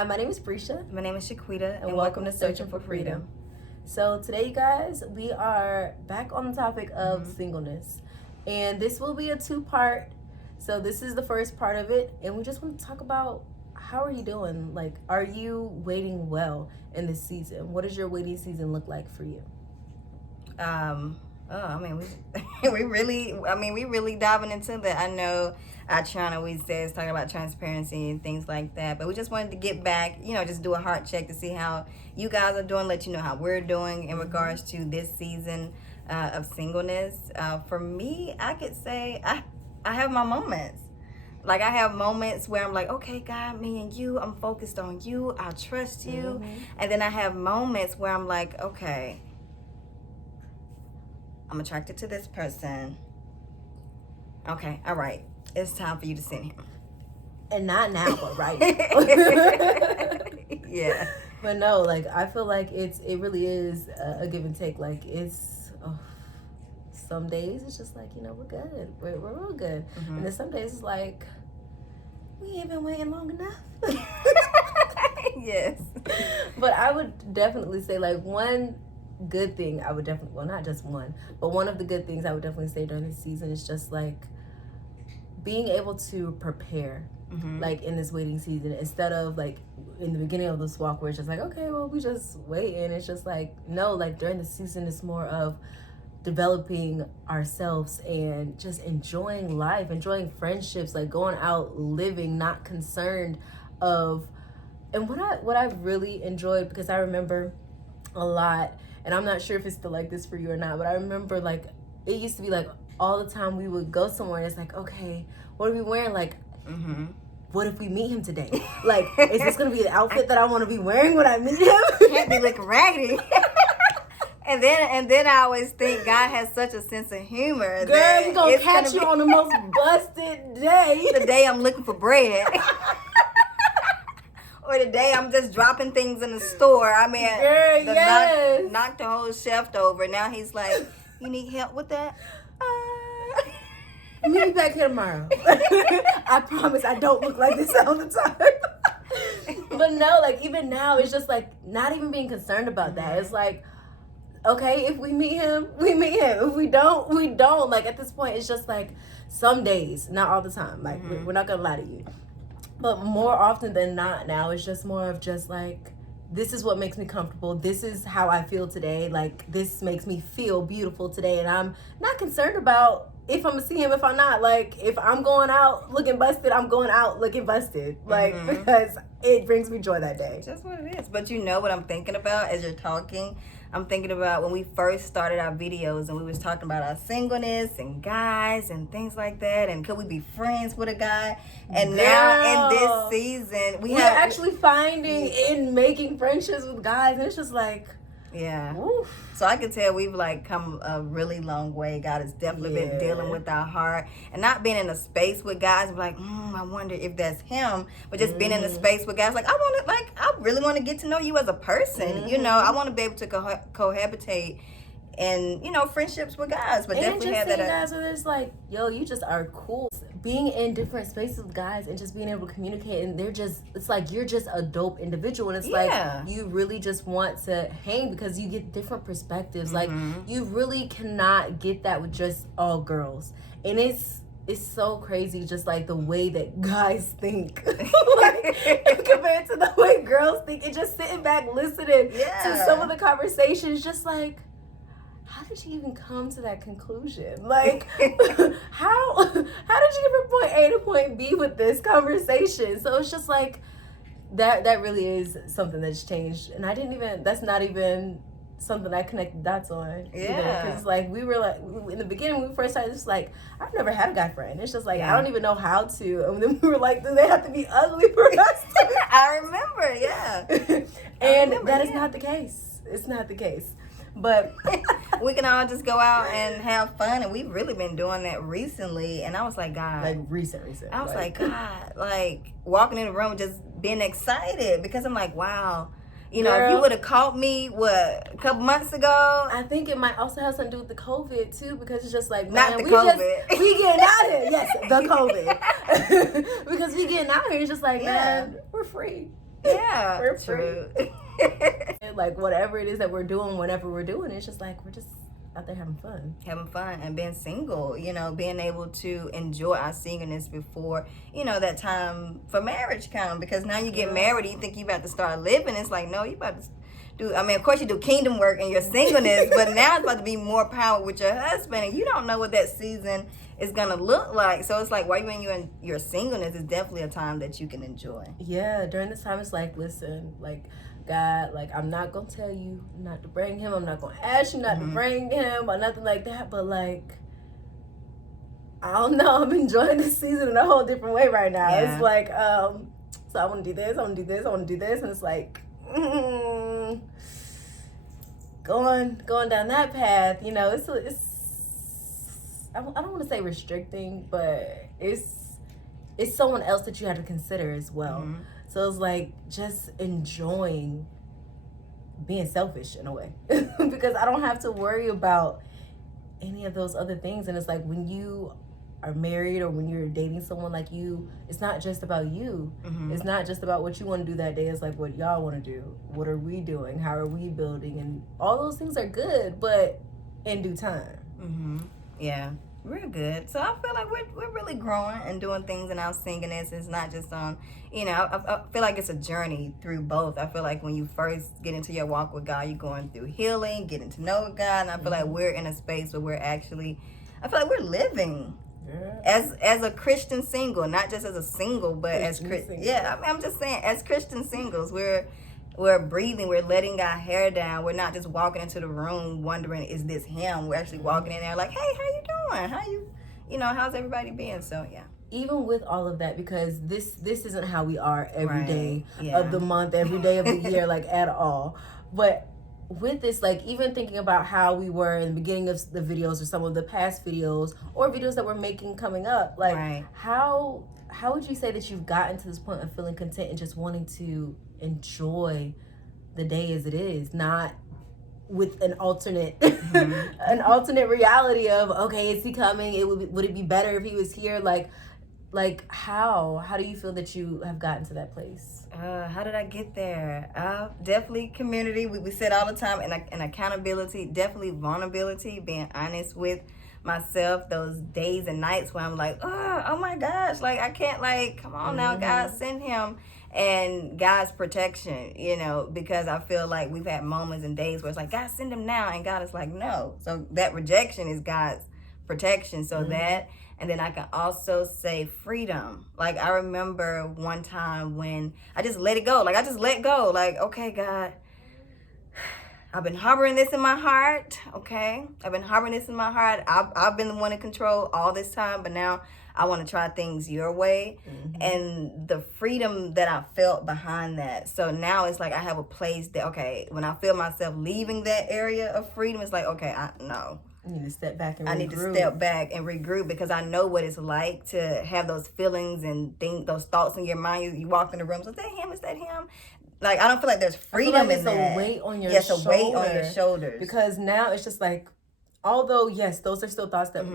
Hi, my name is Brisha. My name is Shaquita, And welcome to Searching for Freedom. So today, you guys, we are back on the topic of singleness. And this will be a two-part. So this is the first part of it. And we just want to talk about, how are you doing? Like, are you waiting well in this season? What does your waiting season look like for you? We really diving into that. I know our channel always says talking about transparency and things like that, but we just wanted to get back, just do a heart check to see how you guys are doing, let you know how we're doing in regards to this season of singleness. For me, I could say I have my moments. Like, I have moments where I'm like, okay, God, me and you, I'm focused on you, I trust you. And then I have moments where I'm like, okay, I'm attracted to this person. Okay, all right. It's time for you to send him. And not now, but right now. Yeah. But no, like, I feel like it really is a give and take. Like, some days it's just like, we're good. We're real good. And then some days it's like, we ain't been waiting long enough. Yes. But I would definitely say, like, one good thing I would definitely, well, not just one, but one of the good things I would definitely say during this season is just like being able to prepare, like, in this waiting season, instead of like in the beginning of this walk where it's just like, okay, well, we just wait, and it's just like, no, like during the season it's more of developing ourselves and just enjoying life, enjoying friendships, like going out living, not concerned of. And what I've really enjoyed, because I remember a lot, and I'm not sure if it's still like this for you or not, but I remember, like, it used to be like all the time we would go somewhere and it's like, okay, what are we wearing? Like, what if we meet him today? Like, is this gonna be the outfit that I want to be wearing when I meet him? Can't be looking raggedy. And then I always think God has such a sense of humor. Girl, he's gonna catch you on the most busted day. The day I'm looking for bread. Or the day I'm just dropping things in the store. I mean, girl, yes. knocked the whole shelf over. Now he's like, you need help with that? Meet me back here tomorrow. I promise I don't look like this all the time. But no, like, even now, it's just like not even being concerned about that. It's like, okay, if we meet him, we meet him. If we don't, we don't. Like, at this point, it's just like some days, not all the time. Like, we're not gonna lie to you. But more often than not now, it's just more of just like, this is what makes me comfortable. This is how I feel today. Like, this makes me feel beautiful today. And I'm not concerned about if I'm gonna see him, if I'm not. Like, if I'm going out looking busted, I'm going out looking busted. Like, because it brings me joy that day. Just what it is. But you know what I'm thinking about as you're talking? I'm thinking about when we first started our videos and we was talking about our singleness and guys and things like that, and could we be friends with a guy? And now in this season, we're actually finding in making friendships with guys, and it's just like, yeah. Oof. So I can tell we've like come a really long way. God has definitely been dealing with our heart, and not being in a space with guys like, I wonder if that's him, but just being in a space with guys like, I really want to get to know you as a person. I want to be able to cohabitate and friendships with guys, but and definitely just have seeing that. Guys where there's like, yo, you just are cool. Being in different spaces with guys and just being able to communicate, and it's like you're just a dope individual, and it's like you really just want to hang because you get different perspectives. Like, you really cannot get that with just all girls, and it's so crazy, just like the way that guys think, like, compared to the way girls think. And just sitting back listening to some of the conversations, just like, how did you even come to that conclusion? Like, how did you get from point A to point B with this conversation? So it's just like, that really is something that's changed. And that's not even something I connect dots on. Yeah. Because, like, we were like, in the beginning when we first started, it's like, I've never had a guy friend. It's just like, I don't even know how to. And then we were like, do they have to be ugly for us? I remember, That is not the case. It's not the case. But we can all just go out and have fun, and we've really been doing that recently. And I was like, God, like recent. I was like, God, like walking in the room, just being excited, because I'm like, wow, You know, if you would have caught me, a couple months ago. I think it might also have something to do with the COVID, too, because it's just like, man, we COVID. We getting out here. Yes, the COVID. Because we getting out here, it's just like, man, we're free. Yeah, for true. free. Like whatever it is that we're doing, whenever we're doing, it's just like we're just out there having fun. Having fun and being single, being able to enjoy our singleness before, that time for marriage come. Because now you get married and you think you about to start living. It's like, no, you about to do, I mean, of course you do kingdom work in your singleness, but now it's about to be more power with your husband, and you don't know what that season is gonna look like. So it's like, while you're in your singleness, is definitely a time that you can enjoy. Yeah, during this time, it's like, listen, like, God, like, I'm not gonna tell you not to bring him. I'm not gonna ask you not to bring him or nothing like that. But like, I don't know. I'm enjoying this season in a whole different way right now. Yeah. It's like, so I want to do this. I want to do this. I want to do this, and it's like, going down that path. It's I don't want to say restricting, but it's someone else that you have to consider as well. So it's like just enjoying being selfish in a way because I don't have to worry about any of those other things. And it's like when you are married or when you're dating someone, like, it's not just about you. It's not just about what you want to do that day. It's like what y'all want to do. What are we doing? How are we building? And all those things are good, but in due time. Yeah, real good. So I feel like we're really growing and doing things in our singleness. It's not just on, I feel like it's a journey through both. I feel like when you first get into your walk with God, you're going through healing, getting to know God. And I feel like we're in a space where I feel like we're living as a Christian single, not just as a single, but as Christian. Yeah, I'm just saying, as Christian singles, we're breathing, we're letting our hair down. We're not just walking into the room wondering, is this him? We're actually walking in there like, hey, how you doing? How's everybody been? So yeah. Even with all of that, because this isn't how we are every day Yeah. of the month, every day of the year, like at all. But with this, like, even thinking about how we were in the beginning of the videos or some of the past videos or videos that we're making coming up, like how would you say that you've gotten to this point of feeling content and just wanting to enjoy the day as it is, not with an alternate an alternate reality of, okay, is he coming? Would it be better if he was here? Like how do you feel that you have gotten to that place? How did I get there? Definitely community. We said all the time, and accountability, definitely vulnerability, being honest with myself. Those days and nights where I'm like, oh my gosh, like I can't, like, come on now, God, send him. And God's protection, because I feel like we've had moments and days where it's like, God, send him now, and God is like, no. So that rejection is God's protection. So that. And then I can also say freedom. Like, I remember one time when I just let it go. Like, I just let go. Like, okay, God, I've been harboring this in my heart. Okay, I've been harboring this in my heart. I've been the one in control all this time, but now I want to try things your way. And the freedom that I felt behind that. So now it's like I have a place that, okay, when I feel myself leaving that area of freedom, it's like, okay, I need to step back and regroup. I need to step back and regroup, because I know what it's like to have those feelings and those thoughts in your mind. You walk in the room, so is that him? Is that him? Like, I don't feel like there's freedom in that. It's a weight on your shoulders. Yes, a weight on your shoulders. Because now it's just like, although, yes, those are still thoughts that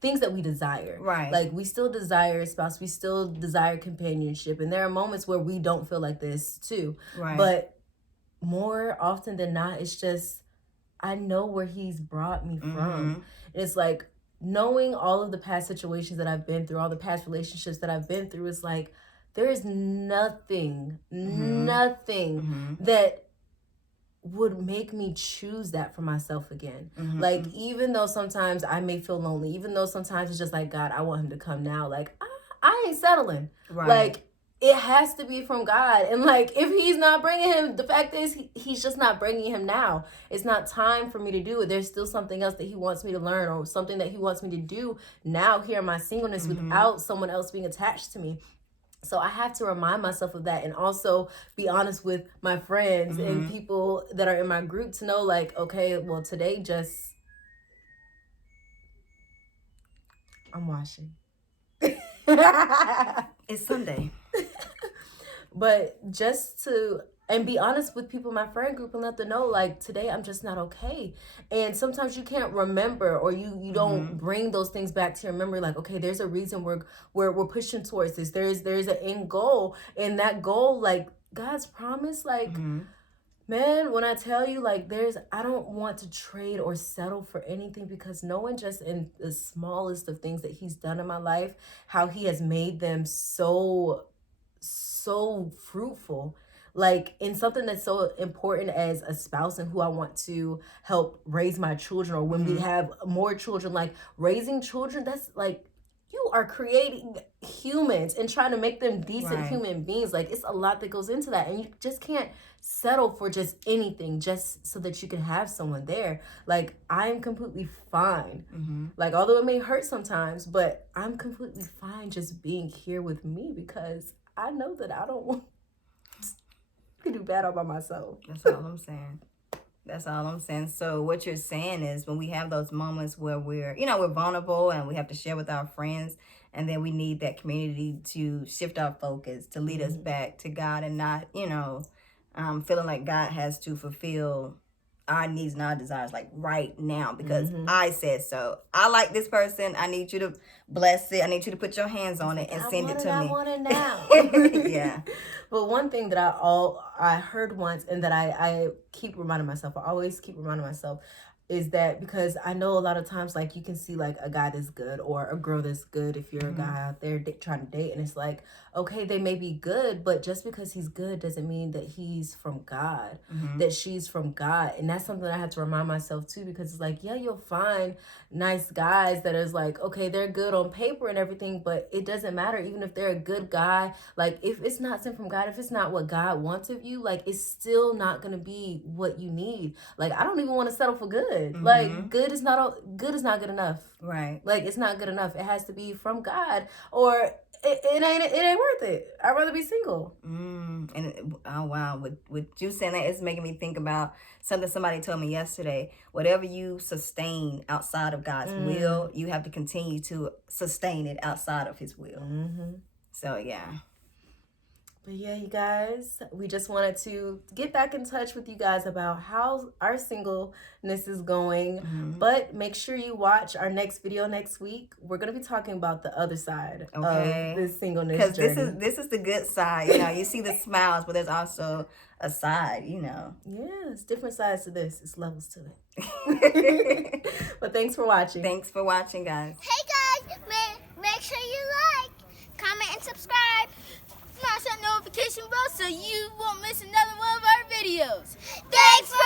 things that we desire. Right. Like, we still desire a spouse. We still desire companionship. And there are moments where we don't feel like this too. Right. But more often than not, it's just, I know where he's brought me from. It's like, knowing all of the past situations that I've been through, all the past relationships that I've been through, it's like, there is nothing that would make me choose that for myself again. Like, even though sometimes I may feel lonely, even though sometimes it's just like, God, I want him to come now. Like, I ain't settling. Right. Like, it has to be from God. And like, if he's not bringing him, the fact is he's just not bringing him now. It's not time for me to do it. There's still something else that he wants me to learn, or something that he wants me to do now here in my singleness without someone else being attached to me. So I have to remind myself of that, and also be honest with my friends and people that are in my group to know, like, okay, well, today I'm washing. It's Sunday. But just to and be honest with people in my friend group and let them know, like, today I'm just not okay. And sometimes you can't remember, or you don't bring those things back to your memory, like, okay, there's a reason we're pushing towards this. There's an end goal, and that goal, like, God's promise, like, man, when I tell you, like, I don't want to trade or settle for anything, because knowing just in the smallest of things that he's done in my life, how he has made them so fruitful, like in something that's so important as a spouse and who I want to help raise my children, or when we have more children, like raising children, that's like, you are creating humans and trying to make them decent human beings. Like, it's a lot that goes into that, and you just can't settle for just anything just so that you can have someone there. Like, I am completely fine. Like, although it may hurt sometimes, but I'm completely fine just being here with me, because I know that I don't want to do bad all by myself. That's all I'm saying. That's all I'm saying. So what you're saying is, when we have those moments where we're vulnerable and we have to share with our friends, and then we need that community to shift our focus, to lead us back to God, and not, feeling like God has to fulfill our needs and our desires, like, right now, because I said so. I like this person. I need you to bless it. I need you to put your hands on it and send it to me. I want it now. Yeah. But one thing that I heard once, and that I keep reminding myself, I always keep reminding myself, is that, because I know a lot of times, like, you can see like a guy that's good or a girl that's good, if you're a guy out there trying to date, and it's like, okay, they may be good, but just because he's good doesn't mean that he's from God, that she's from God. And that's something I have to remind myself too, because it's like, yeah, you'll find nice guys that is like, okay, they're good on paper and everything, but it doesn't matter. Even if they're a good guy, like, if it's not sent from God, if it's not what God wants of you, like, it's still not gonna be what you need. Like, I don't even want to settle for good. Like, good is not good enough. Right. Like, it's not good enough. It has to be from God, or it ain't worth it. I'd rather be single. Oh wow, with you saying that, it's making me think about something somebody told me yesterday. Whatever you sustain outside of God's will, you have to continue to sustain it outside of his will. So yeah. But yeah, you guys, we just wanted to get back in touch with you guys about how our singleness is going. But make sure you watch our next video next week. We're going to be talking about the other side of this singleness journey. Because this is the good side. You see the smiles, but there's also a side, Yeah, it's different sides to this. It's levels to it. But thanks for watching. Thanks for watching, guys. Hey guys, make sure you like, comment, and subscribe. Smash that notification bell so you won't miss another one of our videos. Thanks for